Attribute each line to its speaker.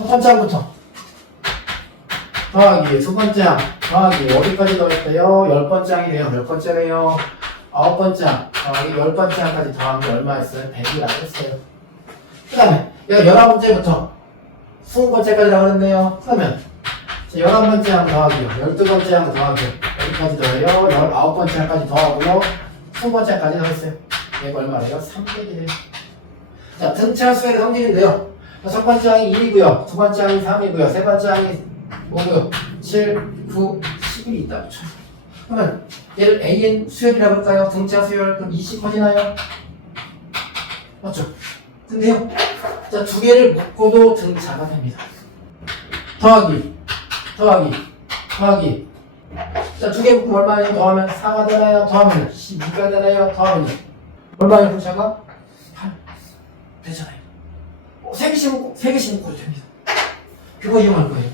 Speaker 1: 첫 번째 항부터 더하기 두 번째 항 더하기 어디까지 더했어요? 열 번째 항이래요. 몇 번째래요? 아홉 번째 항 더하기 열 번째 항까지 더한 게 얼마였어요? 100이라고 했어요. 그 다음에 열한 번째부터 스무 번째까지 나오는데요. 그러면 자, 열한 번째 항 더하기요. 열두 번째 항 더하기요. 여기까지 더해요. 열아홉 번째 항까지 더하고요. 스무 번째 항까지 더했어요. 얘가 얼마래요? 300이래요. 자, 등차 수의 성질인데요. 첫 번째 항이 1이고요. 두 번째 항이 3이고요. 세 번째 항이 5고요. 7, 9, 10이 있다. 그쵸? 그러면 얘를 AN 수열이라고 할까요? 등차 수열 그럼 20 커지나요? 맞죠? 근데요. 자, 두 개를 묶어도 등차가 됩니다. 더하기, 더하기, 더하기. 자, 두 개 묶으면 얼마예요? 더하면 4가 되나요? 더하면 12가 되나요? 더하면 얼마예요? 등차가? 8. 되잖아요. 어, 세 개씩 묶고, 세 개씩 묶어도 됩니다. 그거 이용할 거예요.